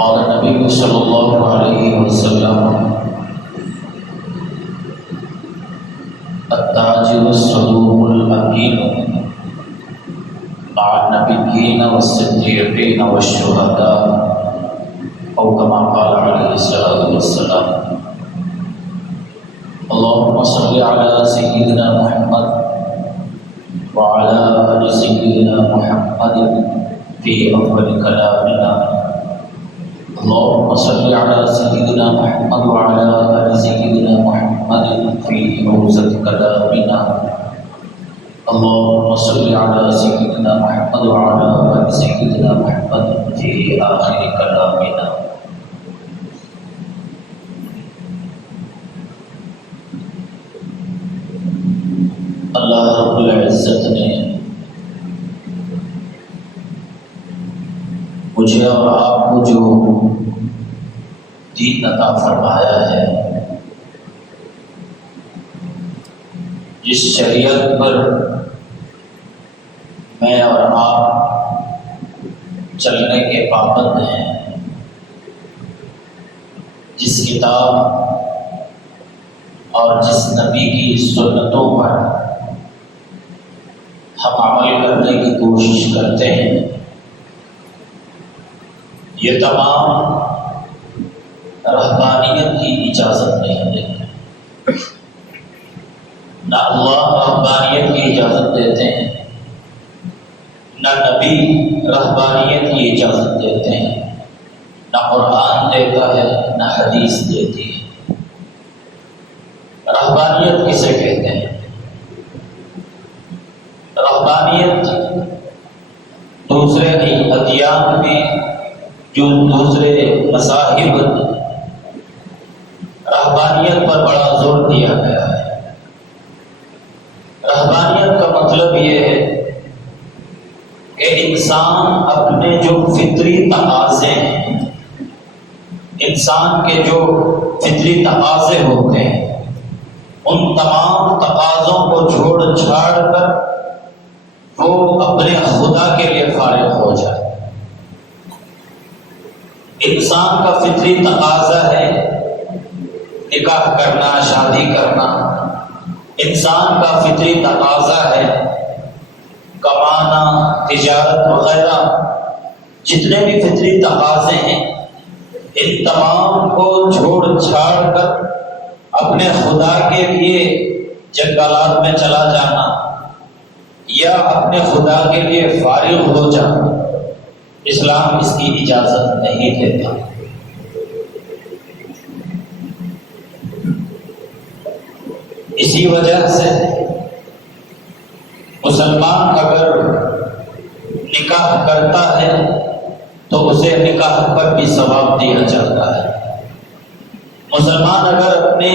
قال النبي صلى الله عليه وسلم التاجر الصدوق الأمين مع النبيين والصديقين والشهداء أو كما قال عليه الصلاة والسلام. اللهم صل على سيدنا محمد وعلى آل سيدنا محمد في أول كلامنا. اللهم صل على سيدنا محمد وعلى آل سيدنا محمد في أوسط كلامنا. اللهم صل على سيدنا محمد وعلى آل سيدنا محمد في آخر كلامنا. اللہ رب العزت نے مجھے اور آپ کو جو دین عطا فرمایا ہے، جس شریعت پر میں اور آپ چلنے کے پابند ہیں، جس کتاب اور جس نبی کی سنتوں پر ہم عمل کرنے کی کوشش کرتے ہیں، یہ تمام رہبانیت کی اجازت نہیں دیتے. نہ اللہ رہبانیت کی اجازت دیتے ہیں، نہ نبی رہبانیت کی اجازت دیتے ہیں، نہ قرآن دیتا ہے نہ حدیث دیتی ہے. رہبانیت کسے کہتے ہیں؟ رہبانیت دوسرے ادیان میں جو دوسرے مذاہب رہبانیت پر بڑا زور دیا گیا ہے. رہبانیت کا مطلب یہ ہے کہ انسان اپنے جو فطری تقاضے ہیں، انسان کے جو فطری تقاضے ہوتے ہیں، ان تمام تقاضوں کو چھوڑ چھاڑ کر وہ اپنے خدا کے لیے فارغ ہو جائے. انسان کا فطری تقاضا ہے نکاح کرنا، شادی کرنا. انسان کا فطری تقاضا ہے کمانا، تجارت وغیرہ. جتنے بھی فطری تقاضے ہیں، ان تمام کو چھوڑ چھاڑ کر اپنے خدا کے لیے جنگلات میں چلا جانا یا اپنے خدا کے لیے فارغ ہو جانا، اسلام اس کی اجازت نہیں دیتا. اسی وجہ سے مسلمان اگر نکاح کرتا ہے تو اسے نکاح پر بھی ثواب دیا جاتا ہے. مسلمان اگر اپنے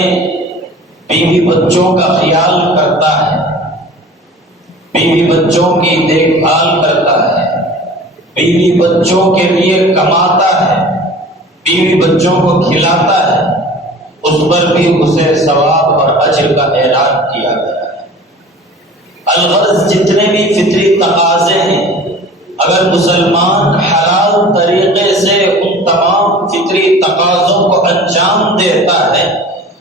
بیوی بچوں کا خیال کرتا ہے، بیوی بچوں کی دیکھ بھال کرتا ہے، بیوی بچوں کے لیے کماتا ہے، بیوی بچوں کو کھلاتا ہے، اس پر بھی اسے ثواب اور اجر کا اعلان کیا گیا ہے. الغرض جتنے بھی فطری تقاضے ہیں، اگر مسلمان حلال طریقے سے ان تمام فطری تقاضوں کو انجام دیتا ہے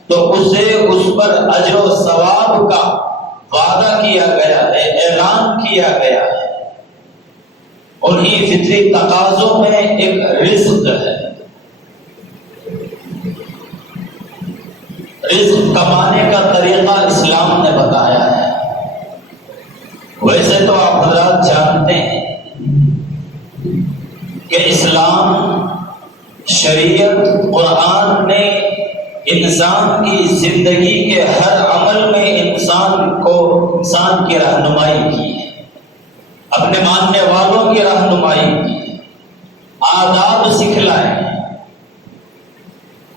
تو اسے اس پر اجر و ثواب کا وعدہ کیا گیا ہے، اعلان کیا گیا ہے. انہی فطری تقاضوں میں ایک رزق ہے. رزق کمانے کا طریقہ اسلام نے بتایا ہے. ویسے تو آپ حضرات جانتے ہیں کہ اسلام، شریعت، قرآن نے انسان کی زندگی کے ہر عمل میں انسان کی رہنمائی کی ہے، اپنے ماننے والوں کی رہنمائی کی ہے، آداب سکھلائے.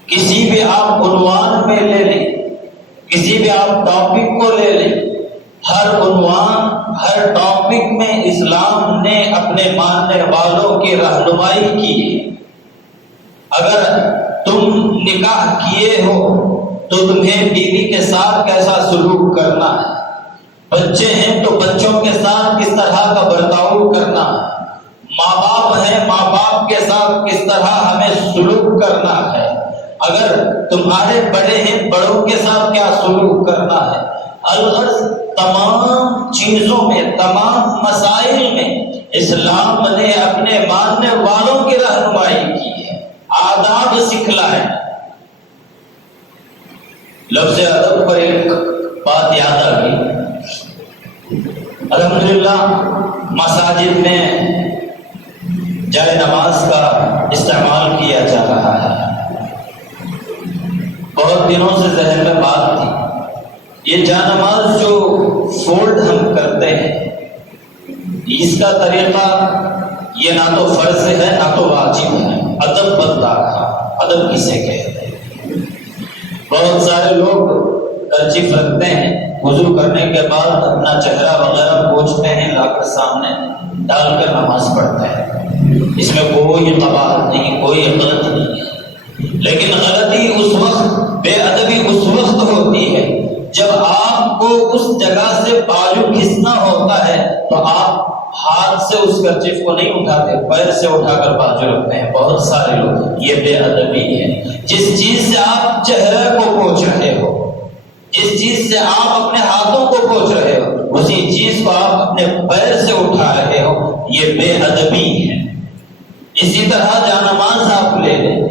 کسی بھی آپ عنوان میں لے لیں، کسی بھی آپ ٹاپک کو لے لیں، ہر عنوان، ہر ٹاپک میں اسلام نے اپنے ماننے والوں کی رہنمائی کی ہے. اگر تم نکاح کیے ہو تو تمہیں بیوی کے ساتھ کیسا سلوک کرنا ہے، بچے ہیں تو بچوں کے ساتھ کس طرح کا برتاؤ کرنا ہے، ماں باپ ہیں، ماں باپ کے ساتھ کس طرح ہمیں سلوک کرنا ہے، اگر تمہارے بڑے ہیں بڑوں کے ساتھ کیا سلوک کرنا ہے۔ الغرض تمام چیزوں میں، تمام مسائل میں اسلام نے اپنے ماننے والوں کی رہنمائی کی ہے، آداب سکھلائے۔ لفظ ادب پر ایک بات یاد آ گئی، الحمدللہ مساجد میں جائے نماز کا استعمال کیا جا رہا ہے۔ بہت دنوں سے ذہن میں بات تھی، یہ جائے نماز جو فولڈ ہم کرتے ہیں اس کا طریقہ یہ نہ تو فرض ہے نہ تو واجب ہے، ادب بتلا رہا۔ ادب کسے کہتے ہیں؟ بہت سارے لوگ کرچیف رکھتے ہیں، وضو کرنے کے بعد اپنا چہرہ وغیرہ پوچھتے ہیں، لا کر سامنے ڈال کر نماز پڑھتے ہیں۔ اس میں کوئی قباحت نہیں، کوئی غلط نہیں ہے، لیکن غلطی اس وقت، بے ادبی اس وقت ہوتی ہے جب آپ کو اس جگہ سے بازو کھینچنا ہوتا ہے تو آپ ہاتھ سے اس کرچیف کو نہیں اٹھاتے، پیر سے اٹھا کر بازو رکھتے ہیں۔ بہت سارے لوگ، یہ بے ادبی ہے۔ جس چیز سے آپ چہرے کو پوچھ رہے ہو، جس چیز سے آپ اپنے ہاتھوں کو پوچھ رہے ہو، اسی چیز کو آپ اپنے پیر سے اٹھا رہے ہو، یہ بے ادبی ہے۔ اسی طرح جانماز آپ لے لیں،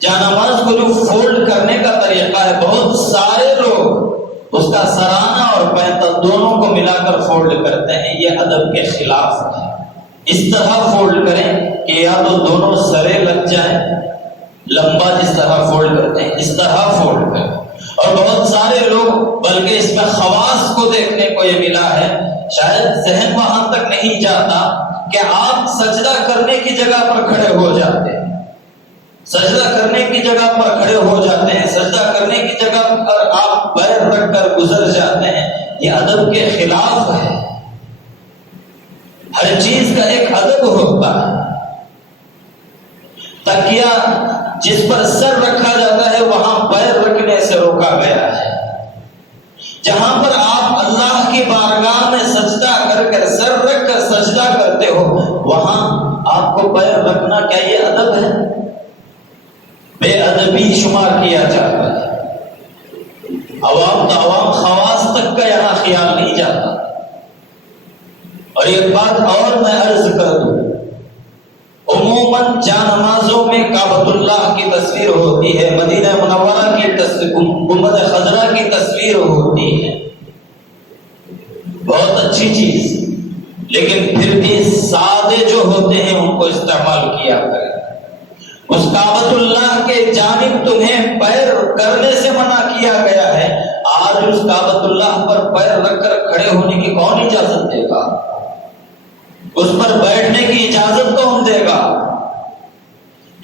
جانماز کو جو فولڈ کرنے کا طریقہ ہے، بہت سارے لوگ اس کا سرانہ اور پینتل دونوں کو ملا کر فولڈ کرتے ہیں، یہ ادب کے خلاف ہے۔ اس طرح فولڈ کریں کہ یا تو دونوں سرے لگ جائیں، لمبا جس طرح فولڈ کرتے ہیں اس طرح فولڈ کریں۔ اور بہت سارے لوگ، بلکہ اس میں خواص کو دیکھنے کو یہ ملا ہے، شاید ذہن وہاں تک نہیں جاتا کہ آپ سجدہ کرنے کی جگہ پر کھڑے ہو جاتے ہیں، سجدہ کرنے کی جگہ پر کھڑے ہو جاتے ہیں، سجدہ کرنے کی جگہ پر آپ پیر رکھ کر گزر جاتے ہیں، یہ ادب کے خلاف ہے۔ ہر چیز کا ایک ادب ہوتا ہے۔ تکیہ جس پر سر رکھا جاتا ہے وہاں پیر رکھنے سے روکا گیا ہے۔ جہاں پر آپ اللہ کی بارگاہ میں سجدہ کر سر رکھ کر سجدہ کرتے ہو، وہاں آپ کو پیر رکھنا کیا یہ ادب ہے؟ بے ادبی شمار کیا جاتا ہے۔ عوام خواص تک کا یہاں خیال نہیں جاتا۔ اور ایک بات اور میں عرض کر دوں، عموماً جانمازوں میں کعبۃ اللہ کی تصویر ہوتی ہے، مدینہ منورہ کی گنبد خضرا کی تصویر ہوتی ہے، بہت اچھی چیز، لیکن پھر بھی سادے جو ہوتے ہیں ان کو استعمال کیا کریں۔ اس کعبۃ اللہ کے جانب تمہیں پیر کرنے سے منع کیا گیا ہے، آج اس کعبۃ اللہ پر پیر رکھ کر کھڑے ہونے کی کون اجازت دے گا؟ اس پر بیٹھنے کی اجازت کون دے گا؟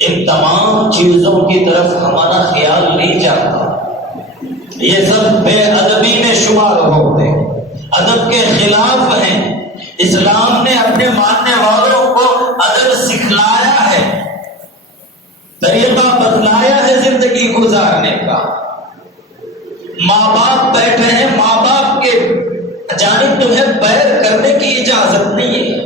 ان تمام چیزوں کی طرف ہمارا خیال نہیں جاتا، یہ سب بے ادبی میں شمار ہوتے ہیں، ادب کے خلاف ہیں۔ اسلام نے اپنے ماننے والوں کو ادب سکھلایا ہے، طریقہ بتلایا ہے زندگی گزارنے کا۔ ماں باپ بیٹھے ہیں، ماں باپ کے جانب تمہیں پیر کرنے کی اجازت نہیں ہے۔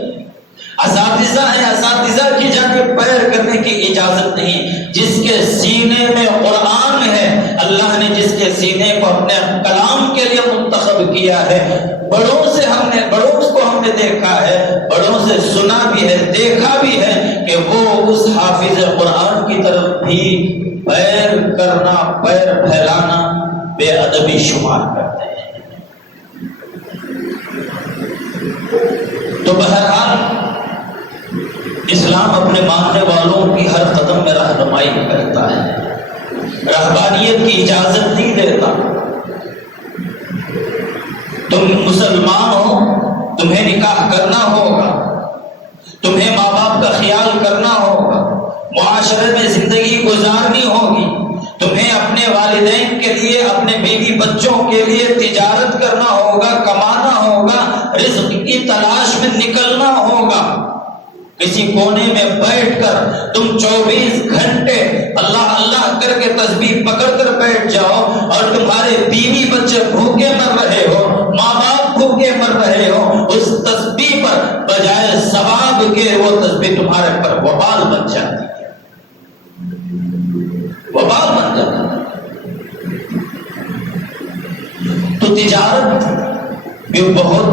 اساتذہ ہیں، اساتذہ کی جانب پیر کرنے کی اجازت نہیں۔ جس کے سینے میں قرآن ہے، اللہ نے جس کے سینے کو اپنے کلام کے لیے منتخب کیا ہے، بڑوں کو ہم نے دیکھا ہے، بڑوں سے سنا بھی ہے، دیکھا بھی ہے کہ وہ اس حافظ قرآن کی طرف بھی پیر کرنا، پیر پھیلانا بے ادبی شمار کرتے ہیں۔ تو بہرحال اسلام اپنے ماننے والوں کی ہر قدم میں رہنمائی کرتا ہے، رہبانیت کی اجازت نہیں دیتا۔ تم مسلمان ہو، تمہیں نکاح کرنا ہوگا، تمہیں ماں باپ کا خیال کرنا ہوگا، معاشرے میں زندگی گزارنی ہوگی، تمہیں اپنے والدین کے لیے، اپنے بیوی بچوں کے لیے تجارت کرنا ہوگا، کمانا ہوگا، رزق کی تلاش میں نکلنا ہوگا۔ کسی کونے میں بیٹھ کر تم 24 گھنٹے اللہ اللہ کر کے تسبیح پکڑ کر بیٹھ جاؤ اور تمہارے بیوی بچے بھوکے مر رہے ہو، ماں باپ بھوکے مر رہے ہو، اس تسبیح پر بجائے ثواب دیکھیے وہ تسبیح تمہارے پر وبال بن جاتی ہے، وبال بن جاتی ہے۔ تو تجارت بھی بہت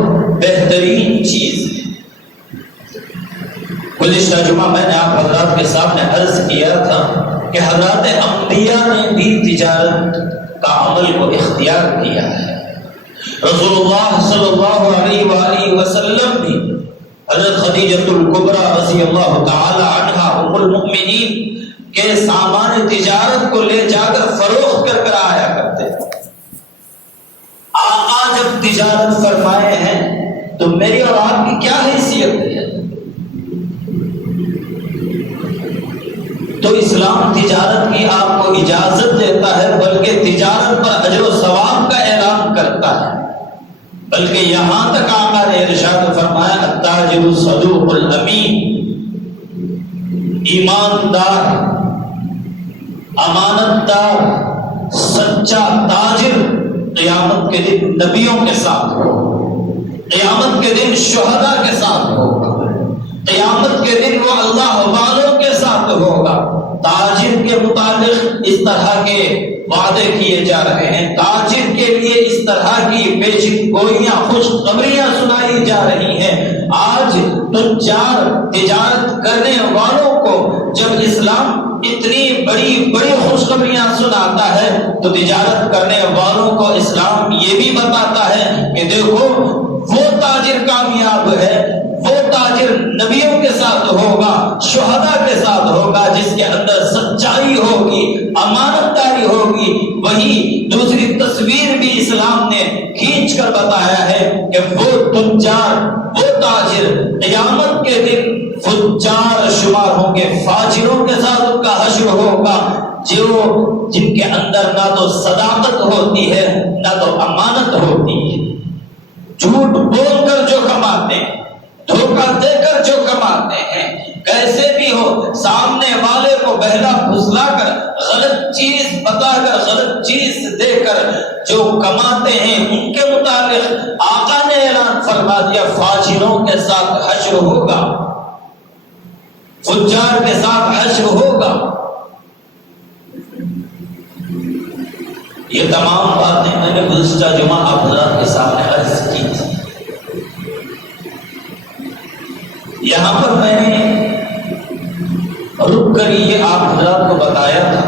بہترین چیز ہے۔ گزشتہ جمعہ میں نے آپ حضرات کے سامنے عرض کیا تھا کہ حضرات انبیاء نے بھی تجارت کا عمل کو اختیار کیا ہے۔ رسول اللہ صلی اللہ علیہ وآلہ وسلم بھی حضرت خدیجۃ الکبریٰ رضی اللہ تعالی عنہا ام المؤمنین کے سامان تجارت کو لے جا کر فروخت کر کر آیا کرتے۔ آقا جب تجارت فرمائے ہیں تو میری اور آپ کی کیا حیثیت ہے؟ تو اسلام تجارت کی آپ کو اجازت دیتا ہے، بلکہ تجارت پر اجر و ثواب کا اعلان کرتا ہے۔ بلکہ یہاں تک آقا نے ارشاد فرمایا التاجر الصدوق الامین، ایماندار، امانت دار، سچا تاجر قیامت کے دن نبیوں کے ساتھ ہو، قیامت کے دن شہداء کے ساتھ ہوگا، قیامت کے دن وہ اللہ والوں کے ساتھ ہوگا۔ تاجر کے متعلق اس طرح کے وعدے کیے جا رہے ہیں، تاجر کے لیے اس طرح کی پیشن گوئیاں، خوشخبریاں سنائی جا رہی ہیں۔ آج تجار، تجارت کرنے والوں کو جب اسلام اتنی بڑی بڑی خوشخبریاں سناتا ہے تو تجارت کرنے والوں کو اسلام یہ بھی بتاتا ہے کہ دیکھو وہ تاجر کامیاب ہے، وہ تاجر نبیوں کے ساتھ ہوگا، شہداء کے ساتھ ہوگا، جس کے اندر سچائی ہوگی، امانت داری ہوگی۔ وہی دوسری تصویر بھی اسلام نے کھینچ کر بتایا ہے کہ وہ تجار، وہ تاجر قیامت کے دن فجار شمار ہوں گے، فاجروں کے ساتھ ان کا حشر ہوگا، جن کے اندر نہ تو صداقت ہوتی ہے نہ تو امانت ہوتی ہے، جھوٹ بول کر جو کماتے ہیں، دھوکہ دے کر جو کماتے ہیں، کیسے بھی ہو سامنے والے کو بہلا پھسلا کر، غلط چیز بتا کر، غلط چیز دے کر جو کماتے ہیں، ان کے متعلق آقا نے اعلان فرما دیا فاجروں کے ساتھ حشر ہوگا، فجار کے ساتھ حشر ہوگا۔ یہ تمام باتیں میں نے گزشتہ جمعہ آپ حضرات کے سامنے عرض کی تھی۔ یہاں پر میں نے رک کر یہ آپ حضرات کو بتایا تھا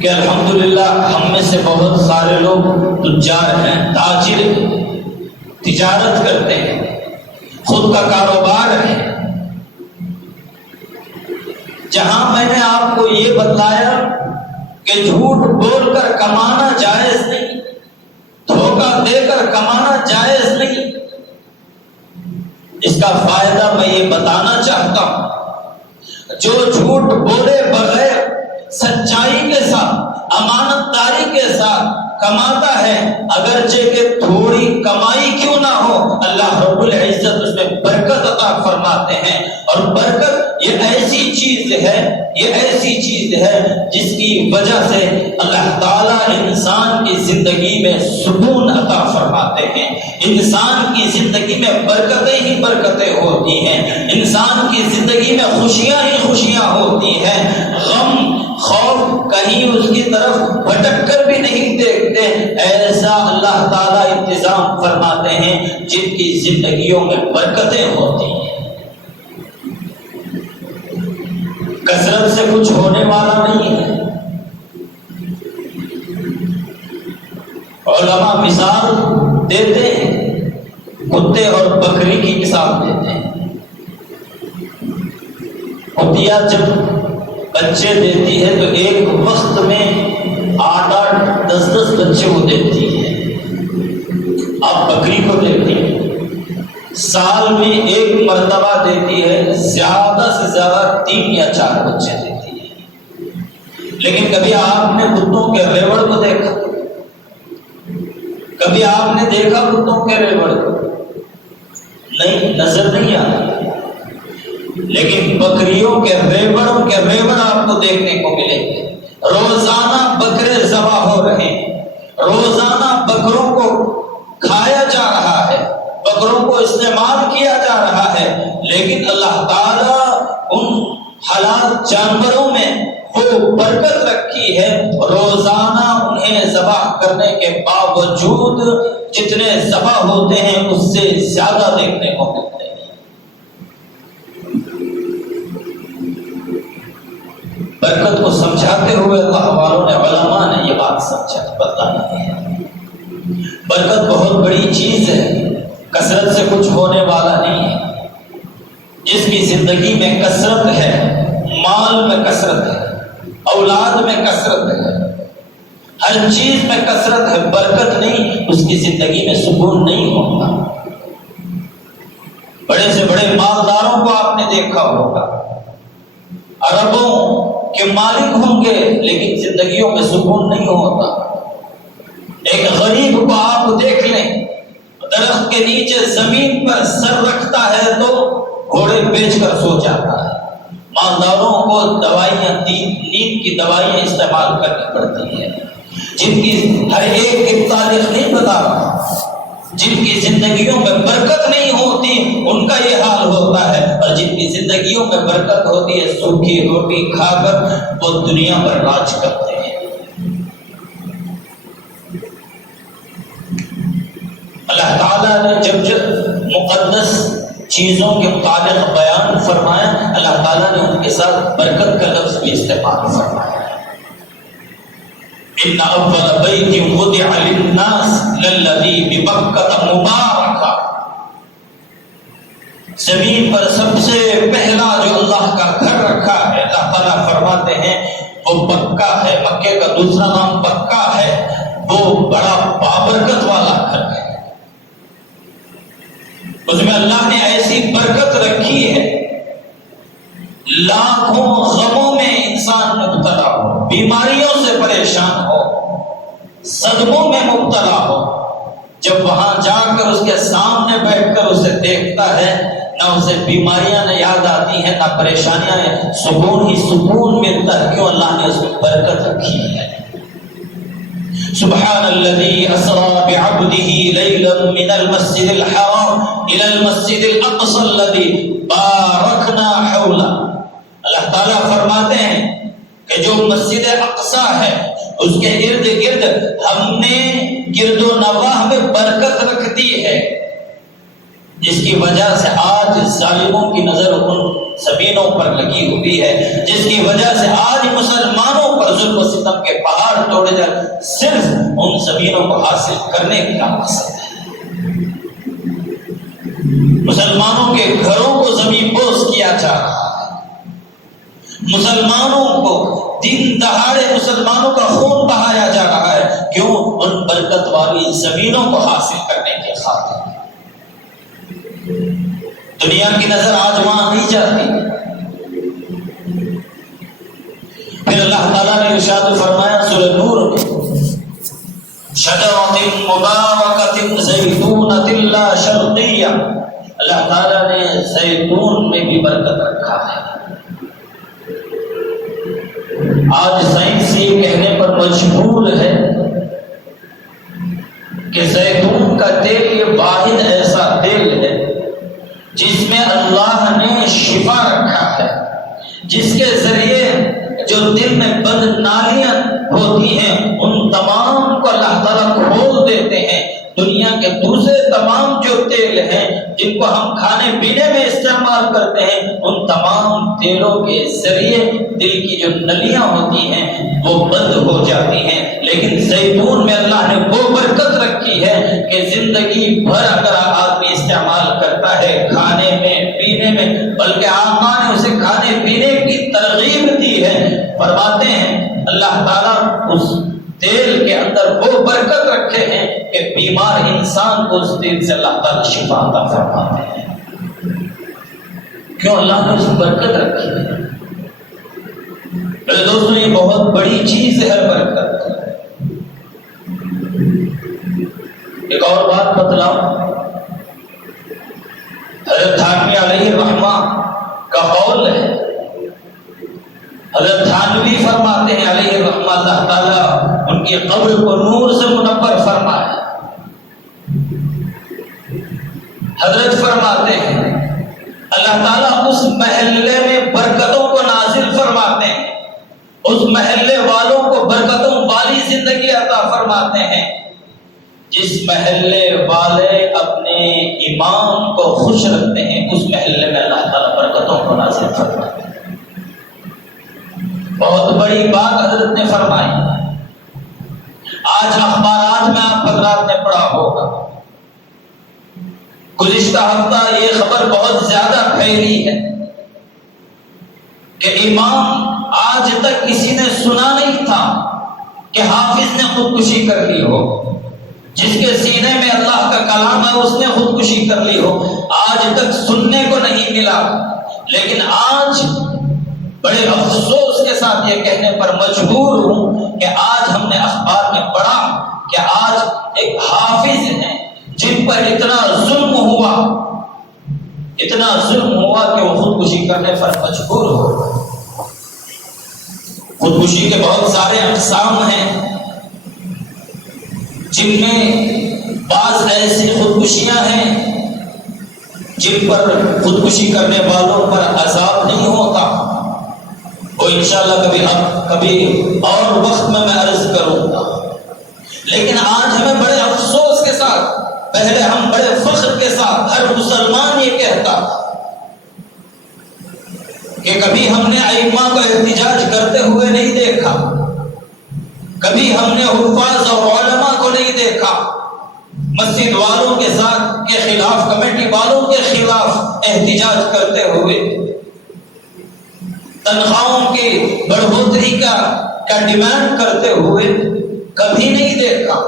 کہ الحمدللہ ہم میں سے بہت سارے لوگ تجار ہیں، تاجر، تجارت کرتے ہیں، خود کا کاروبار ہے۔ جہاں میں نے آپ کو یہ بتایا کہ جھوٹ بول کر کمانا جائز نہیں، دھوکہ دے کر کمانا جائز نہیں، اس کا فائدہ میں یہ بتانا چاہتا ہوں، جو جھوٹ بولے بغیر سچائی کے ساتھ، امانت داری کے ساتھ کماتا ہے، اگرچہ کہ تھوڑی کمائی کیوں نہ ہو، اللہ رب العزت اس میں برکت عطا فرماتے ہیں۔ اور برکت یہ ایسی چیز ہے، یہ ایسی چیز ہے جس کی وجہ سے اللہ تعالیٰ انسان کی زندگی میں سکون عطا فرماتے ہیں، انسان کی زندگی میں برکتیں ہی برکتیں ہوتی ہیں، انسان کی زندگی میں خوشیاں ہی خوشیاں ہوتی ہیں، غم خوف کہیں اس کی طرف بھٹک کر بھی نہیں دیکھتے۔ ایسا اللہ تعالیٰ انتظام فرماتے ہیں جن کی زندگیوں میں برکتیں ہوتی ہیں۔ کثرت سے کچھ ہونے والا نہیں ہے۔ علماء مثال دیتے ہیں، کتے اور بکری کی مثال دیتے ہیں۔ کتیا جب بچے دیتی ہے تو ایک وقت میں 8-8 10-10 بچے وہ دیتی ہے۔ آپ بکری کو دیکھیں، سال میں ایک مرتبہ دیتی ہے، زیادہ سے زیادہ 3 یا 4 بچے دیتی ہے۔ لیکن کبھی آپ نے کتوں کے ریوڑ کو دیکھا؟ کبھی آپ نے دیکھا کتوں کے ریوڑ کو؟ نہیں، نظر نہیں آتا۔ لیکن بکریوں کے ریوڑ آپ کو دیکھنے کو ملیں گے۔ روزانہ بکرے ذبح ہو رہے ہیں، روزانہ بکروں کو کھایا جا رہا ہے، بکروں کو استعمال کیا جا حالات جانوروں میں وہ برکت رکھی ہے، روزانہ انہیں ذبح کرنے کے باوجود جتنے ذبح ہوتے ہیں اس سے زیادہ دیکھنے کو ملتے ہیں۔ برکت کو سمجھاتے ہوئے اللہ والوں نے، علماء نے یہ بات بتائی ہے، برکت بہت بڑی چیز ہے، کثرت سے کچھ ہونے والا نہیں ہے۔ جس کی زندگی میں کثرت ہے، مال میں کثرت ہے، اولاد میں کثرت ہے، ہر چیز میں کثرت ہے، برکت نہیں، اس کی زندگی میں سکون نہیں ہوتا۔ بڑے سے بڑے مالداروں کو آپ نے دیکھا ہوگا، اربوں کے مالک ہوں گے لیکن زندگیوں میں سکون نہیں ہوتا۔ ایک غریب کو آپ دیکھ لیں، درخت کے نیچے زمین پر سر رکھتا ہے تو گھوڑے بیچ کر سو جاتا ہے۔ مالداروں کو دوائیاں، نیند کی دوائیاں استعمال کرنی پڑتی ہے، جن کی ہر ایک کی تاریخ نہیں بتا رہا، جن کی زندگیوں میں برکت نہیں ہوتی ان کا یہ حال ہوتا ہے، اور جن کی زندگیوں میں برکت ہوتی ہے سوکھی روٹی کھا کر وہ دنیا پر راج کرتے ہیں۔ اللہ تعالیٰ نے جب مقدس چیزوں کے متعلق بیان فرمایا، اللہ تعالیٰ نے ان کے ساتھ برکت کا لفظ بھی استعمال فرمایا۔ ان اول بیت وضع للناس للذی ببکۃ مبارکہ، زمین پر سب سے پہلا جو اللہ کا گھر رکھا ہے، اللہ تعالیٰ فرماتے ہیں وہ مکہ ہے۔ مکے کا دوسرا نام مکہ ہے، وہ بڑا بابرکت والا گھر ہے۔ اس میں اللہ نے ایسی برکت رکھی ہے، لاکھوں غموں میں انسان مبتلا ہو، بیماریوں سے پریشان ہو، صدموں میں مبتلا ہو، جب وہاں جا کر اس کے سامنے بیٹھ کر اسے دیکھتا ہے، نہ اسے بیماریاں نہ یاد آتی ہیں نہ پریشانیاں، سکون ہی سکون ملتا ہے۔ کیوں؟ اللہ نے اس میں برکت رکھی ہے۔ سبحان الذي اسرى بعبده ليلا من المسجد الحرام الى المسجد الاقصى الذي باركنا حوله۔ اللہ تعالیٰ فرماتے ہیں کہ جو مسجد اقصی ہے اس کے ارد گرد ہم نے گرد و نواح میں برکت رکھ دی ہے، جس کی وجہ سے آج ظالموں کی نظر ان زمینوں پر لگی ہوئی ہے، جس کی وجہ سے آج مسلمانوں پر ظلم و ستم کے پہاڑ توڑے جائے، صرف ان زمینوں کو حاصل کرنے کا مقصد ہے۔ مسلمانوں کے گھروں کو زمین بوس کیا جا رہا ہے، مسلمانوں کو دن دہاڑے مسلمانوں کا خون بہایا جا رہا ہے، کیوں؟ ان برکت والی زمینوں کو حاصل کرنے کے خاطر۔ دنیا کی نظر آج وہاں نہیں جاتی۔ پھر اللہ تعالیٰ نے ارشاد فرمایا سورہ نور میں، شجرۃ مبارکۃ زیتونۃ لا شرقیہ، اللہ تعالیٰ نے زیتون میں بھی برکت رکھا ہے۔ آج سائنس یہ کہنے پر مجبور ہے کہ زیتون کا تیل یہ واحد ایسا تیل ہے جس میں اللہ نے شفا رکھا ہے، جس کے ذریعے جو دل میں بد نالیاں ہوتی ہیں ان تمام کو اللہ تعالیٰ کھول دیتے ہیں۔ دنیا کے دوسرے تمام جو تیل ہیں جن کو ہم کھانے پینے میں استعمال کرتے ہیں، ان تمام تیلوں کے ذریعے دل کی جو نلیاں ہوتی ہیں وہ بند ہو جاتی ہیں، لیکن زیتون میں اللہ نے وہ برکت رکھی ہے کہ زندگی بھر اگر آدمی استعمال کرتا ہے کھانے میں پینے میں، بلکہ آقا نے اسے کھانے پینے کی ترغیب دی ہے۔ فرماتے ہیں اللہ تعالیٰ اس تیل کے اندر وہ برکت رکھے ہیں کہ بیمار انسان کو اس تیل سے اللہ تعالیٰ شفا عطا فرماتے ہیں۔ کیوں؟ اللہ نے اس برکت رکھی ہے۔ میرے دوستوں یہ بہت بڑی چیز ہے برکت۔ ایک اور بات بتلاؤں، حضرت تھانوی علیہ الرحمہ کا قول ہے، حضرت تھانوی فرماتے ہیں علیہ الرحمہ، اللہ تعالیٰ ان کی قبر کو نور سے منور فرمائے۔ حضرت فرماتے ہیں اللہ تعالیٰ اس محلے میں برکتوں کو نازل محلے والوں کو برکتوں والی زندگی عطا فرماتے ہیں جس محلے والے اپنے امام کو خوش رکھتے ہیں، اس محلے میں اللہ تعالیٰ برکتوں کو نازل فرماتے ہیں۔ بہت بڑی بات حضرت نے فرمائی۔ آج اخبارات میں آپ حضرات نے پڑھا ہوگا، گزشتہ ہفتہ یہ خبر بہت زیادہ پھیلی ہے کہ امام آج تک کسی نے سنا نہیں تھا کہ حافظ نے خودکشی کر لی ہو، جس کے سینے میں اللہ کا کلام ہے اس نے خودکشی کر لی ہو، آج تک سننے کو نہیں ملا۔ لیکن آج بڑے افسوس کے ساتھ یہ کہنے پر مجبور ہوں کہ آج ہم نے اخبار میں پڑھا کہ آج ایک حافظ ہیں جن پر اتنا ظلم ہوا کہ وہ خودکشی کرنے پر مجبور ہو۔ خودکشی کے بہت سارے اقسام ہیں، جن میں بعض ایسی خودکشیاں ہیں جن پر خودکشی کرنے والوں پر عذاب نہیں ہوتا، وہ انشاءاللہ کبھی اور وقت میں عرض کروں گا۔ لیکن آج ہمیں بڑے افسوس کے ساتھ، پہلے ہم بڑے فخر کے ساتھ، ہر مسلمان یہ کہتا کہ کبھی ہم نے ائمہ کو احتجاج کرتے ہوئے نہیں دیکھا، کبھی ہم نے حفاظ اور علماء کو نہیں دیکھا مسجد والوں کے ساتھ کے خلاف، کمیٹی والوں کے خلاف احتجاج کرتے ہوئے، تنخواہوں کی بڑھوتری کا ڈیمانڈ کرتے ہوئے کبھی نہیں دیکھا۔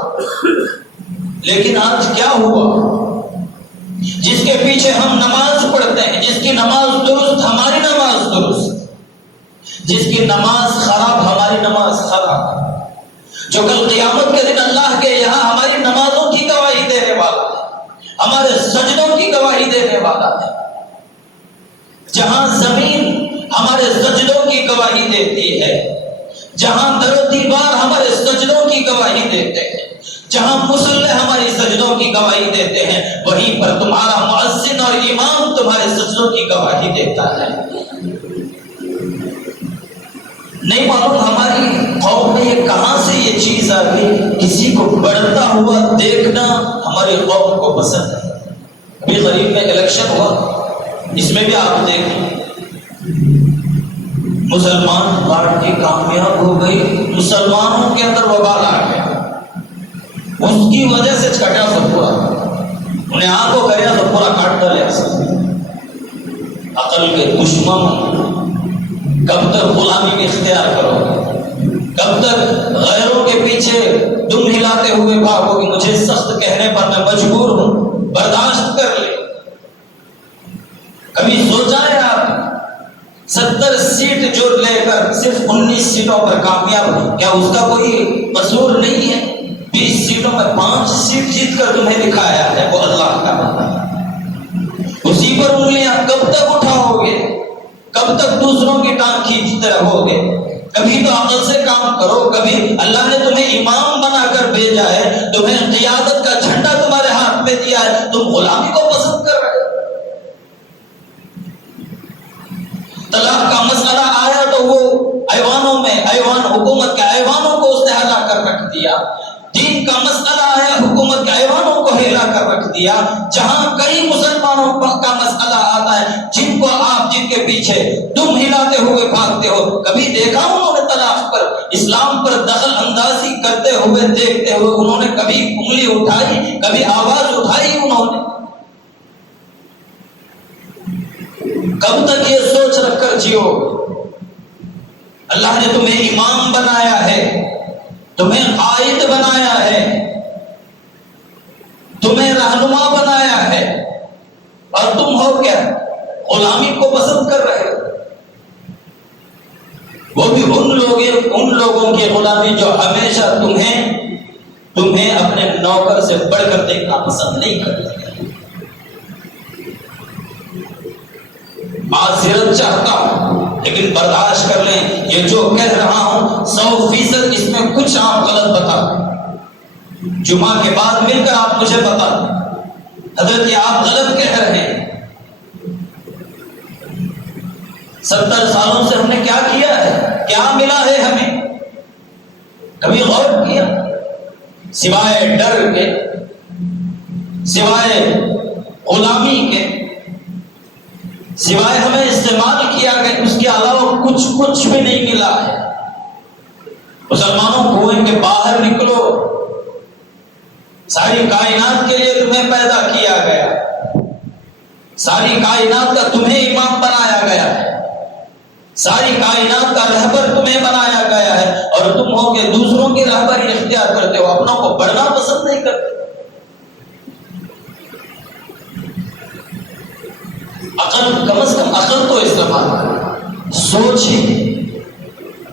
لیکن آج کیا ہوا؟ جس کے پیچھے ہم نماز پڑھتے ہیں، جس کی نماز درست ہماری نماز درست، جس کی نماز خراب ہماری نماز خراب، جو کل قیامت کے دن اللہ کے یہاں ہماری نمازوں کی گواہی دینے والا ہے، ہمارے سجدوں کی گواہی دینے والا ہے، جہاں زمین ہمارے سجدوں کی گواہی دیتی ہے، جہاں در و دیوار ہمارے سجدوں کی گواہی دیتے ہیں، جہاں مصلی ہماری سجدوں کی گواہی دیتے ہیں، وہیں پر تمہارا مؤذن اور امام تمہارے سجدوں کی گواہی دیتا ہے۔ نہیں معلوم ہماری قوم میں یہ کہاں سے یہ چیز آ گئی، کسی کو بڑھتا ہوا دیکھنا ہماری قوم کو پسند ہے۔ ابھی غریب میں الیکشن ہوا، اس میں بھی آپ دیکھیں مسلمان پارٹی کامیاب ہو گئی، مسلمانوں کے اندر وبال آ گیا، اس کی وجہ سے چھٹا سب پورا انہیں آنکھوں کریا سب پورا کاٹ ڈالے۔ عقل کے دشمن، کب تک غلامی میں اختیار کرو گے؟ کب تک غیروں کے پیچھے دم ہلاتے ہوئے بھاگو گے؟ مجھے سخت کہنے پر میں مجبور ہوں، برداشت کر لے۔ کبھی سوچا ہے آپ 70 سیٹ جو لے کر صرف 19 سیٹوں پر کامیاب، کیا اس کا کوئی قصور نہیں ہے؟ 20 سیٹوں میں 5 سیٹ جیت کر تمہیں دکھایا ہے، وہ اللہ کا بندہ ہے۔ اسی پر انگلیاں کب تک اٹھاؤ گے؟ کب تک دوسروں کی ٹانگ کھینچتے رہو گے؟ کبھی تو عقل سے کام کرو۔ کبھی اللہ نے تمہیں امام بنا کر بھیجا ہے، تمہیں قیادت کا جھنڈا تمہارے ہاتھ میں دیا ہے، تم غلامی کو پسند کر رہے ہو۔ طلاق کا مسئلہ آیا تو وہ ایوانوں میں، حکومت کے ایوانوں کو اس نے ہلا کر رکھ دیا۔ دین کا مسئلہ آیا، حکومت کے ایوانوں کو ہلا کر رکھ دیا۔ جہاں کئی مسلمانوں کا مسئلہ آتا ہے، جن کے پیچھے تم ہلاتے ہوئے بھاگتے ہو، کبھی دیکھا انہوں نے طلاق پر، اسلام پر دخل اندازی کرتے ہوئے، دیکھتے ہوئے انہوں نے کبھی انگلی اٹھائی، کبھی آواز اٹھائی؟ انہوں نے کب تک یہ سوچ رکھ کر جیو؟ اللہ نے تمہیں امام بنایا ہے، تمہیں قائد بنایا ہے، تمہیں رہنما بنایا ہے، اور تم ہو کیا؟ غلامی کو پسند کر رہے ہو۔ وہ بھی ان لوگوں کی غلامی جو ہمیشہ تمہیں اپنے نوکر سے بڑھ کر دیکھنا پسند نہیں کرتے۔ معذرت چاہتا ہوں لیکن برداشت کر لیں، یہ جو کہہ رہا ہوں 100% اس میں کچھ آپ غلط بتا دیں۔ جمعہ کے بعد مل کر آپ مجھے بتا دیں حضرت یہ آپ غلط کہہ رہے ہیں۔ 70 سالوں سے ہم نے کیا کیا ہے؟ کیا ملا ہے ہمیں؟ سوائے ڈر کے، سوائے غلامی کے، سوائے ہمیں استعمال کیا گیا، اس کے علاوہ کچھ بھی نہیں ملا ہے۔ مسلمانوں کنویں کے باہر نکلو، ساری کائنات کے لیے تمہیں پیدا کیا گیا، ساری کائنات کا تمہیں امام بنایا گیا ہے، ساری کائنات کا رہبر تمہیں بنایا گیا ہے، اور تم ہو کہ دوسروں کی رہبری اختیار کرتے ہو، اپنوں کو بڑھنا پسند نہیں کرتے۔ عقل، کم از کم عقل تو استعمال کرو، سوچیں۔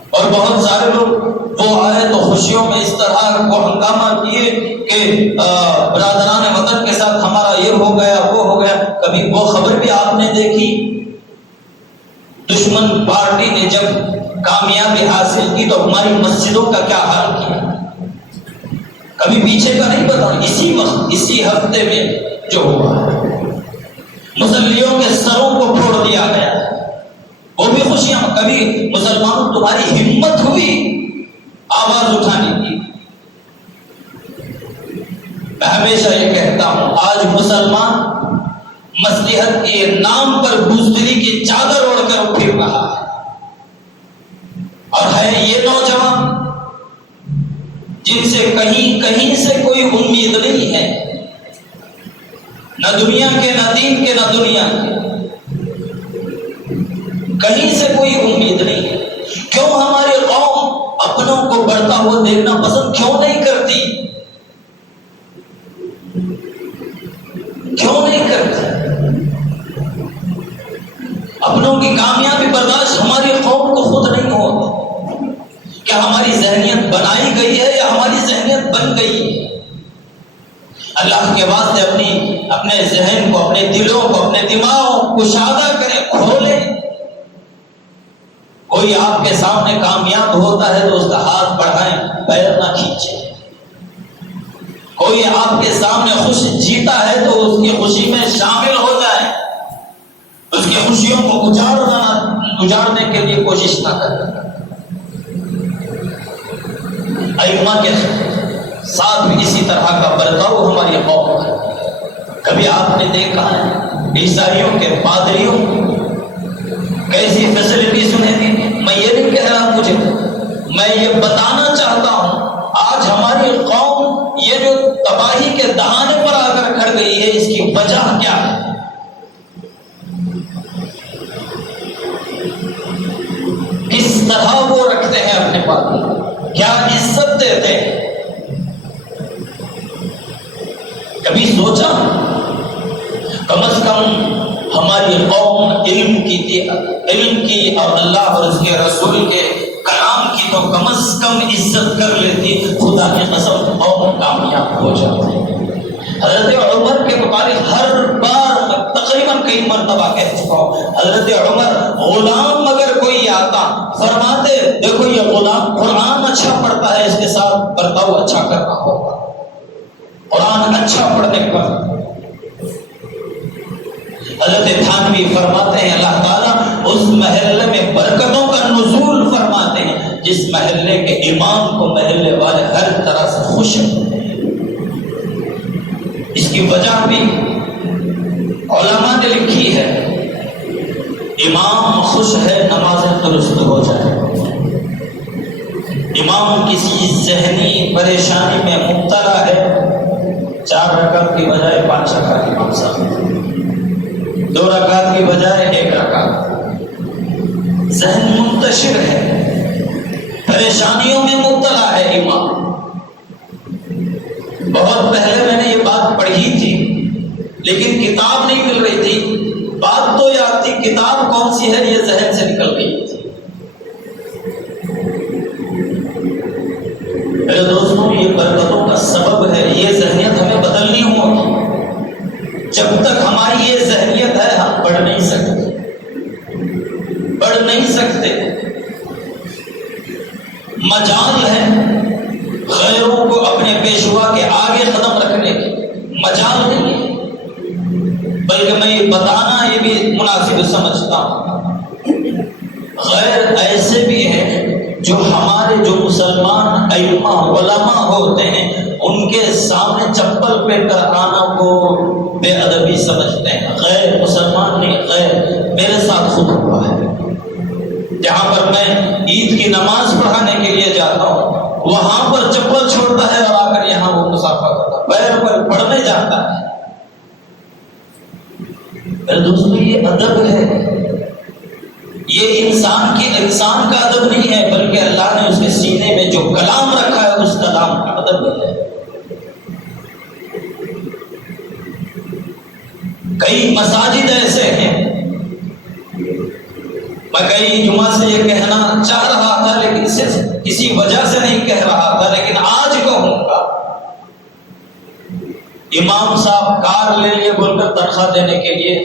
اور بہت سارے لوگ وہ آئے تو خوشیوں میں اس طرح کو ہنگامہ کیے کہ برادران وطن کے ساتھ ہمارا یہ ہو گیا وہ ہو گیا۔ کبھی وہ خبر بھی آپ نے دیکھی دشمن پارٹی نے جب کامیابی حاصل کی تو ہماری مسجدوں کا کیا حال کیا؟ کبھی پیچھے کا نہیں بتاؤ، اسی وقت اسی ہفتے میں جو ہوا مصلیوں کے سروں کو پھوڑ دیا گیا، وہ بھی خوشیاں۔ کبھی مسلمانوں تمہاری ہمت ہوئی آواز اٹھانے کی؟ میں ہمیشہ یہ کہتا ہوں، آج مسلمان مصلحت کے نام پر بزدلی کی چادر اوڑھ کر پھر رہا ہے، اور ہے یہ نوجوان جن سے کہیں سے کوئی امید نہیں ہے، نہ دنیا کے، نہ دین کے، نہ دنیا کے، کہیں سے کوئی امید نہیں ہے۔ کیوں ہماری قوم اپنوں کو بڑھتا ہوا دیکھنا پسند کیوں نہیں کرتی؟ کیوں نہیں کرتی؟ اپنوں کی کامیابی برداشت ہماری قوم کو خود نہیں ہوتا۔ کیا ہماری ذہنیت بنائی گئی ہے یا ہماری ذہنیت بن گئی ہے؟ اللہ کے واسطے اپنے ذہن کو، اپنے دلوں کو، اپنے دماغوں کو کشادہ کریں، کھولیں۔ کوئی آپ کے سامنے کامیاب ہوتا ہے تو اس کا ہاتھ بڑھائیں، پیر نہ کھینچیں۔ کوئی آپ کے سامنے خوش جیتا ہے تو اس کی خوشی میں شامل ہو جائیں، اس کی خوشیوں کو اجاڑنے کے لیے کوشش نہ کریں۔ ائمہ کے ساتھ بھی اسی طرح کا برتاؤ ہماری قوم ہے۔ کبھی آپ نے دیکھا ہے عیسائیوں کے پادریوں کیسی فیسلٹیز انہیں دی؟ میں یہ نہیں کہہ رہا، میں یہ بتانا چاہتا ہوں آج ہماری قوم یہ جو تباہی کے دہانے پر آ کر کھڑ گئی ہے، اس کی وجہ کیا ہے؟ کس طرح وہ رکھتے ہیں اپنے پادری، کیا عزت دیتے ہیں؟ کبھی سوچا؟ کم از کم ہماری قوم علم کی اور اللہ اور اس کے رسول کے کلام کی تو کم از کم عزت کر لیتی، خدا کی قسم قوم کامیاب ہو جاتی۔ حضرت عمر کے متعلق ہر بار تقریباً کئی مرتبہ کہہ چکا ہوں، حضرت عمر غلام اگر کوئی آتا فرماتے دیکھو یہ غلام قرآن اچھا پڑھتا ہے، اس کے ساتھ برتاؤ اچھا کرنا ہوگا، قرآن اچھا پڑھنے پر۔ حضرت تھانوی فرماتے ہیں اللہ تعالیٰ اس محلے میں برکتوں کا نزول فرماتے ہیں جس محلے کے امام کو محلے والے ہر طرح سے خوش ہوتے ہیں۔ اس کی وجہ بھی علماء نے لکھی ہے، امام خوش ہے نمازیں درست ہو جائے، امام کسی ذہنی پریشانی میں مبتلا ہے، 4 رکعت کی بجائے 5 رکعت امام صاحب، 2 رکعت کی بجائے 1 رکعت، ذہن منتشر ہے، پریشانیوں میں مبتلا ہے امام۔ بہت پہلے میں نے یہ بات پڑھی تھی لیکن کتاب نہیں مل رہی تھی، بات تو یاد تھی، کتاب کون سی ہے یہ ذہن سے نکل گئی تھی۔ میرے دوستوں یہ برکتوں کا سبب ہے، یہ ذہنیت ہمیں بدلنی ہوگی۔ جب تک ہماری یہ ذہنیت ہے ہم بڑھ نہیں سکتے۔ مجال ہے غیروں کو اپنے پیشوا کے آگے قدم رکھنے کی، مجال نہیں ہے، بلکہ میں یہ بتانا یہ بھی مناسب سمجھتا ہوں۔ غیر ایسے بھی ہیں جو ہمارے جو مسلمان ائمہ علماء ہوتے ہیں ان کے سامنے چپل پہن کر آنا کو بے ادبی سمجھتے ہیں. غیر مسلمان نہیں، غیر. میرے ساتھ خود ہوا ہے. جہاں پر میں عید کی نماز پڑھانے کے لیے جاتا ہوں، وہاں پر چپل چھوڑتا ہے اور آ کر یہاں وہ مسافہ کرتا ہے، پیر پر پڑھنے جاتا ہے. میرے دوستو، یہ ادب ہے. یہ انسان کا ادب نہیں ہے، بلکہ اللہ نے اس کے سینے میں جو کلام رکھا ہے اس کلام کا ادب ہے. کئی مساجد ایسے ہیں، میں کئی جمعہ سے یہ کہنا چاہ رہا تھا لیکن صرف کسی وجہ سے نہیں کہہ رہا تھا، لیکن آج کہوں گا. امام صاحب کار لے لیے بول کر تنخواہ دینے کے لیے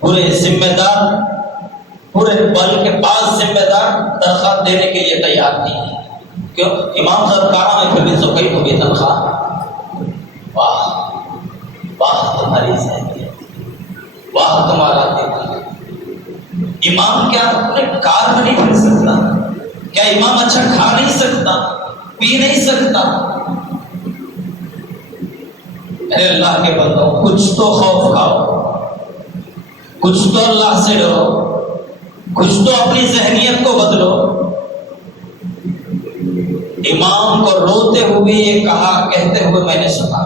پورے ذمہ دار، پورے بل کے پاس ذمہ دار تنخواہ دینے کے لیے تیار نہیں ہے. کیوں؟ امام صاحب کہاں میں پھر بھی زکئی کو بھی تنخواہ. واہ واہ تمہاری زندگی، واہ تمہارا دماغ. امام کیا اپنے کار میں نہیں پھر سکتا؟ کیا امام اچھا کھا نہیں سکتا، پی نہیں سکتا؟ ارے اللہ کے بندو، کچھ تو خوف کھاؤ، کچھ تو اللہ سے ڈرو، کچھ تو اپنی ذہنیت کو بدلو. امام کو روتے ہوئے یہ کہتے ہوئے میں نے سنا،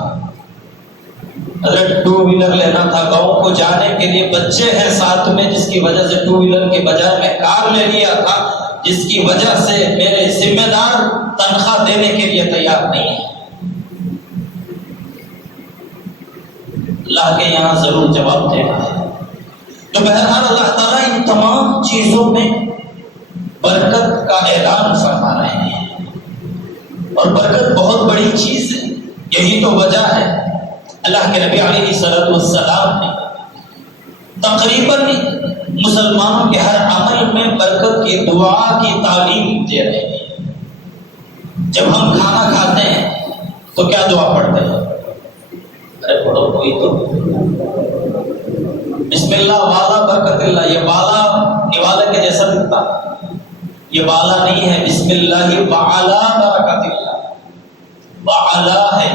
اگر 2 ویلر لینا تھا گاؤں کو جانے کے لیے، بچے ہیں ساتھ میں، جس کی وجہ سے 2 ویلر کے بجائے میں کار لے لیا تھا، جس کی وجہ سے میرے ذمہ دار تنخواہ دینے کے لیے تیار نہیں ہے. اللہ کے یہاں ضرور جواب دینا ہے. تو بہرحال اللہ تعالیٰ ان تمام چیزوں میں برکت کا اعلان فرما رہے ہیں، اور برکت بہت بڑی چیز ہے. یہی تو وجہ ہے اللہ کے نبی علیہ السلام نے تقریباً مسلمانوں کے ہر عمل میں برکت کی دعا کی تعلیم دے رہے ہیں. جب ہم کھانا کھاتے ہیں تو کیا دعا پڑھتے ہیں؟ ارے پڑھو کوئی تو. بسم اللہ والا برکت اللہ. یہ والا نوالے کے جیسا دکھتا، یہ والا نہیں ہے. بسم اللہ وعلا برکت اللہ، وعلا ہے.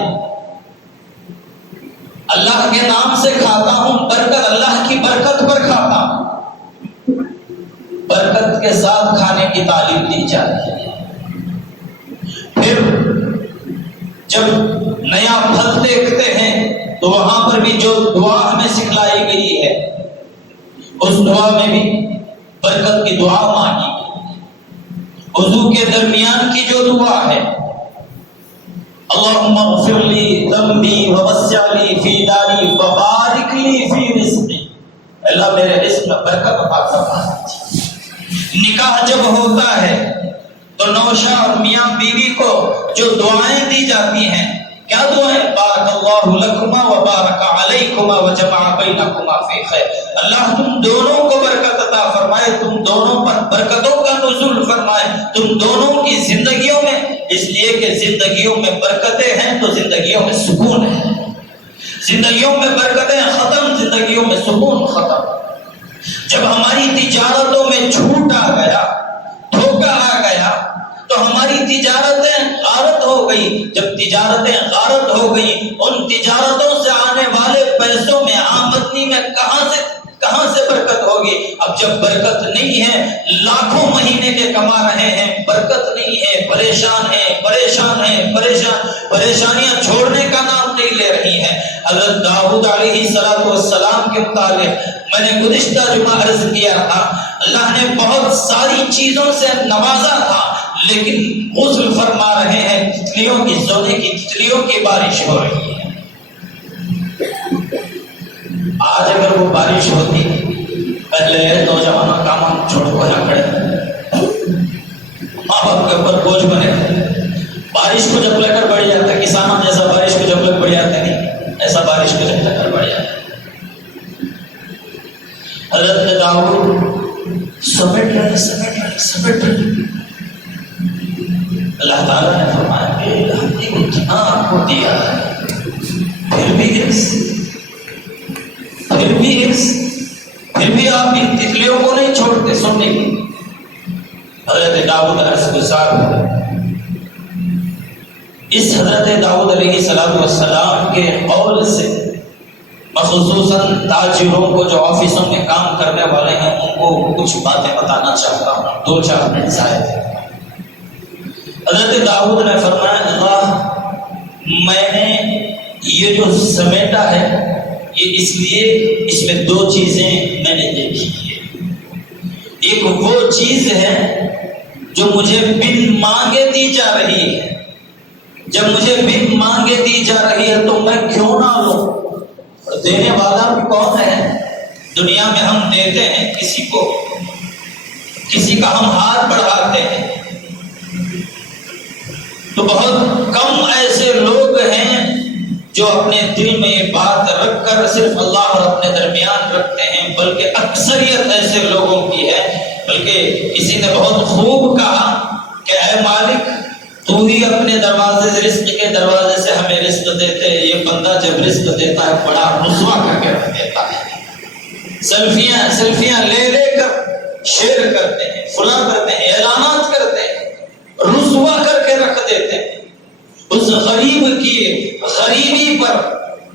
اللہ کے نام سے کھاتا ہوں، برکت اللہ کی برکت پر کھاتا ہوں. برکت کے ساتھ کھانے کی تعلیم دی جاتی ہے. پھر جب نیا پھل دیکھتے ہیں تو وہاں پر بھی جو دعا ہمیں سکھلائی گئی ہے، اس دعا میں بھی برکت کی دعا مانگی گئی. وضو کے درمیان کی جو دعا ہے، اللہم اغفر لی ذنبی ووسع لی فی داری وبارک لی فی رزقی. اللہ میرے رزق میں برکت عطا فرما. نکاح جب ہوتا ہے تو نوشا اور میاں بیوی کو جو دعائیں دی جاتی ہیں، کیا دعائیں؟ بارک اللہ لکما وبارک علیکما وجمع بینکما فی خیر. اللہ تم دونوں کو برکت عطا فرمائے، تم دونوں پر برکتوں کا نزول فرمائے، تم دونوں کی زندگیوں میں. اس لیے کہ زندگیوں میں برکتیں ہیں تو زندگیوں میں سکون ہے. زندگیوں میں برکتیں ختم، زندگیوں میں سکون ختم. جب ہماری تجارتوں میں جھوٹ آ گیا، دھوکہ آ گیا، تو ہماری تجارتیں غارت ہو گئی. جب تجارتیں غارت ہو گئی، ان تجارتوں سے آنے والے پیسوں میں، آمدنی میں کہاں سے برکت ہوگی؟ اب جب برکت نہیں ہے، لاکھوں مہینے کے کما رہے ہیں، برکت نہیں ہے، پریشان ہیں. پریشانیاں چھوڑنے کا نام نہیں لے رہی ہیں. حضرت داؤد علیہ السلام کے متعلق میں نے گزشتہ جمعہ عرض کیا تھا، اللہ نے بہت ساری چیزوں سے نوازا تھا، لیکن غسل فرما رہے ہیں، تتلیوں کی سونے کی تتلیوں کی بارش ہو رہی ہے. آج اگر وہ بارش ہوتی، پہلے نوجوانوں کا کام چھوڑ کو نہ کھڑے، ماں باپ کے اوپر بوجھ بنے. بارش کو جب لے کر بڑھ جاتا، کسانوں جیسا بارش کو جب لے بڑھ جاتے نہیں، ایسا بارش کو جب لے کر بڑھ جاتا. حضرت داؤد سمیٹ رہے. اللہ تعالیٰ نے فرمایا کہ اتنا آپ کو دیا ہے، پھر بھی آپ ان تتلیوں کو نہیں چھوڑتے سننے کی. حضرت داؤد عرض گزار ہوئے، اس حضرت داؤد علیہ السلام کے قول سے خصوصاً تاجروں کو جو آفسوں میں کام کرنے والے ہیں ان کو کچھ باتیں بتانا چاہتا ہوں، 2-4 منٹ زائد۔ حضرت داؤد نے فرمایا اللہ میں نے یہ جو سمیٹا ہے یہ اس لیے اس میں 2 چیزیں میں نے دیکھی ہے۔ ایک وہ چیز ہے جو مجھے بن مانگے دی جا رہی ہے، جب مجھے بن مانگے دی جا رہی ہے تو میں کیوں نہ لوں؟ دینے والا بھی کون ہے؟ دنیا میں ہم دیتے ہیں کسی کو، کسی کا ہم ہاتھ بڑھاتے ہیں، تو بہت کم ایسے لوگ ہیں جو اپنے دل میں یہ بات رکھ کر صرف اللہ اور اپنے درمیان رکھتے ہیں، بلکہ اکثریت ایسے لوگوں کی ہے۔ بلکہ کسی نے بہت خوب کہا کہ اے مالک تو ہی اپنے دروازے سے، رزق کے دروازے سے ہمیں رزق دیتے، یہ بندہ جب رزق دیتا ہے بڑا رسوا کر کے رکھ دیتا ہے، سیلفیاں لے لے کر شیئر کرتے ہیں، فلاں کرتے ہیں، اعلانات کرتے ہیں، رسوا کر کے رکھ دیتے ہیں۔ اس غریب کی غریبی پر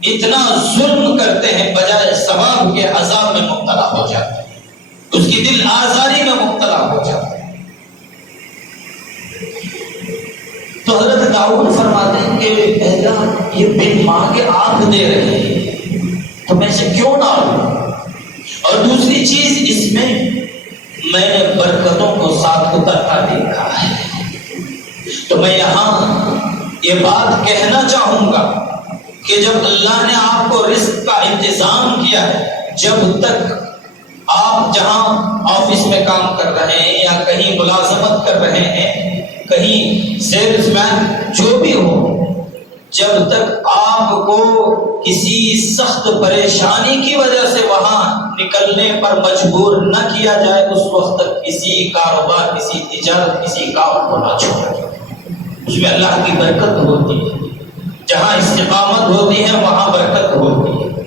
اتنا ظلم کرتے ہیں، بجائے ثواب کے عذاب میں مبتلا ہو جاتے ہیں، اس کی دل آزاری میں مبتلا ہو جاتے ہیں۔ تو حضرت داؤد فرماتے ہیں کہ اللہ یہ بن مانگے آپ دے رہے ہیں تو میں سے کیوں نہ لوں؟ اور دوسری چیز اس میں نے برکتوں کو ساتھ اترتا دیکھا ہے۔ تو میں یہاں یہ بات کہنا چاہوں گا کہ جب اللہ نے آپ کو رزق کا انتظام کیا ہے، جب تک آپ جہاں آفس میں کام کر رہے ہیں یا کہیں ملازمت کر رہے ہیں، کہیں سیلز مین جو بھی ہو، جب تک آپ کو کسی سخت پریشانی کی وجہ سے وہاں نکلنے پر مجبور نہ کیا جائے، اس وقت تک کسی کاروبار، کسی تجارت، کسی کام کو نہ چھوڑیں۔ اس میں اللہ کی برکت ہوتی ہے، جہاں استقامت ہوتی ہے وہاں برکت ہوتی ہے۔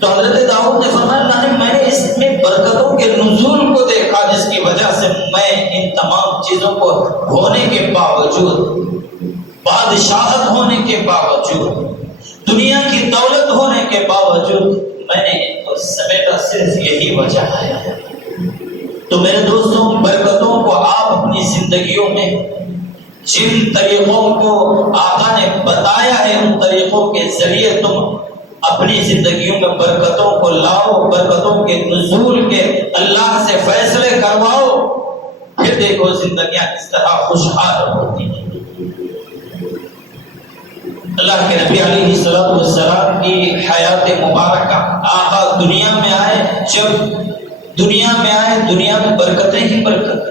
تو حضرت داؤد نے فرمایا اللہ نے میں نے اس میں برکتوں کے نزول کو دیکھا، جس کی وجہ سے میں ان تمام چیزوں کو ہونے کے باوجود، بادشاہت ہونے کے باوجود، دنیا کی دولت ہونے کے باوجود میں نے ان کو سمیٹا، صرف یہی وجہ ہے۔ تو میرے دوستوں، برکتوں کو آپ اپنی زندگیوں میں جن طریقوں کو آقا نے بتایا ہے ان طریقوں کے ذریعے تم اپنی زندگیوں میں برکتوں کو لاؤ، برکتوں کے نزول کے اللہ سے فیصلے کرواؤ، پھر دیکھو زندگیاں کس طرح خوشحال ہوتی ہیں۔ اللہ کے نبی علیہ السلام کی حیات مبارکہ، آقا دنیا میں آئے، جب دنیا میں آئے دنیا میں برکتیں ہی برکت،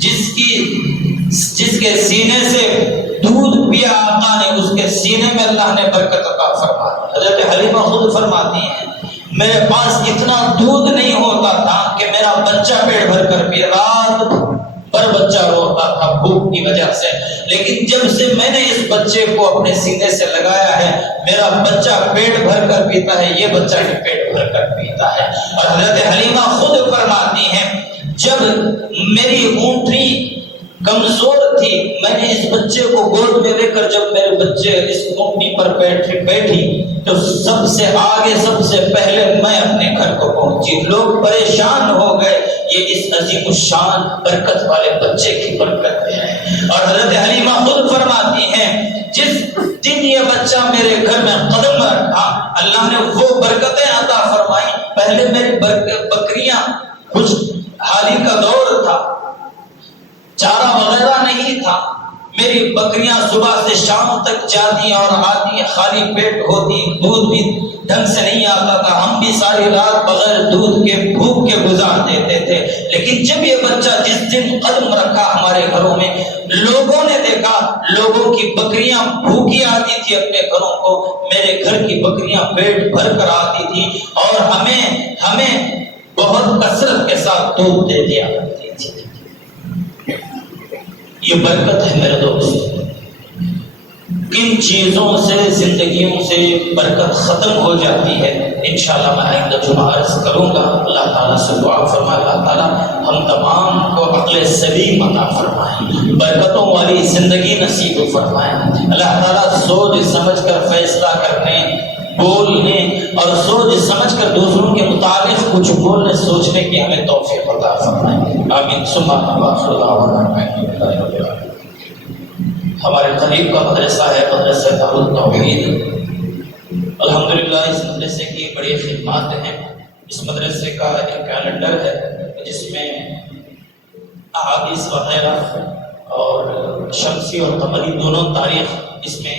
جس کے سینے سے دودھ پیا آقا نے، اس کے سینے میں اللہ نے برکت عطا فرمائی۔ حضرت حلیمہ خود فرماتی ہیں میرے پاس اتنا دودھ نہیں ہوتا تھا کہ میرا بچہ پیٹ بھر کر پی، رات بھر بچہ روتا تھا بھوک کی وجہ سے، لیکن جب سے میں نے اس بچے کو اپنے سینے سے لگایا ہے میرا بچہ پیٹ بھر کر پیتا ہے، یہ بچہ بھی پیٹ بھر کر پیتا ہے۔ اور حضرت حلیمہ خود فرماتی ہیں جب میری اونٹنی کمزور تھی، میں نے اس بچے کو گود میں لے کر جب میرے بچے اس اونٹنی پر بیٹھی تو سب سے آگے، سب سے پہلے میں اپنے گھر کو پہنچی۔ لوگ پریشان ہو گئے، یہ اس عظیم الشان برکت والے بچے کی برکت ہے۔ اور حضرت حلیمہ خود فرماتی ہیں جس دن یہ بچہ میرے گھر میں قدم رکھا اللہ نے وہ برکتیں عطا فرمائی۔ پہلے میری بکریاں، کچھ حالی کا دور تھا، چارہ وغیرہ نہیں تھا، میری بکریاں صبح سے شام تک جاتی اور آتی، خالی پیٹ ہوتی، دودھ بھی ڈھنگ سے نہیں آتا تھا، ہم بھی ساری رات بغیر دودھ کے بھوک کے گزار دیتے تھے۔ لیکن جب یہ بچہ جس دن قدم رکھا ہمارے گھروں میں، لوگوں نے دیکھا لوگوں کی بکریاں بھوکی آتی تھی اپنے گھروں کو، میرے گھر کی بکریاں پیٹ بھر کر آتی تھی اور ہمیں بہت کثرت کے ساتھ دودھ دے دیا کرتی تھی۔ یہ برکت ہے میرے دوست۔ کن چیزوں سے زندگیوں سے برکت ختم ہو جاتی ہے انشاءاللہ میں آئندہ جمعہ عرض کروں گا۔ اللہ تعالیٰ سے دعا فرمائے اللہ تعالیٰ ہم تمام کو عقل سلیم عطا فرمائے، برکتوں والی زندگی نصیب فرمائے۔ اللہ تعالیٰ سوچ سمجھ کر فیصلہ کرنے، بولنے اور سوچ سمجھ کر دوسروں کے متعلق کچھ بولنے سوچنے کی ہمیں توفیق عطا فرمائے، آمین ثم آمین۔ ہمارے قریب کا مدرسہ ہے مدرسہ دارالتوحید، الحمدللہ اس مدرسے کی بڑی خدمات ہیں۔ اس مدرسے کا ایک کیلنڈر ہے جس میں احادیث وغیرہ اور شمسی اور قمری دونوں تاریخ اس میں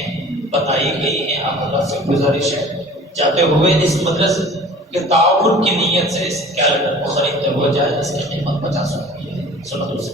بتائی گئی ہیں۔ آپ اللہ سے گزارش ہے جاتے ہوئے اس مدرسے کے تعاون کی نیت سے اس کیلنڈر کو خریدتے ہوئے جائے، اس کی قیمت 50 روپے ہے۔ سنت سے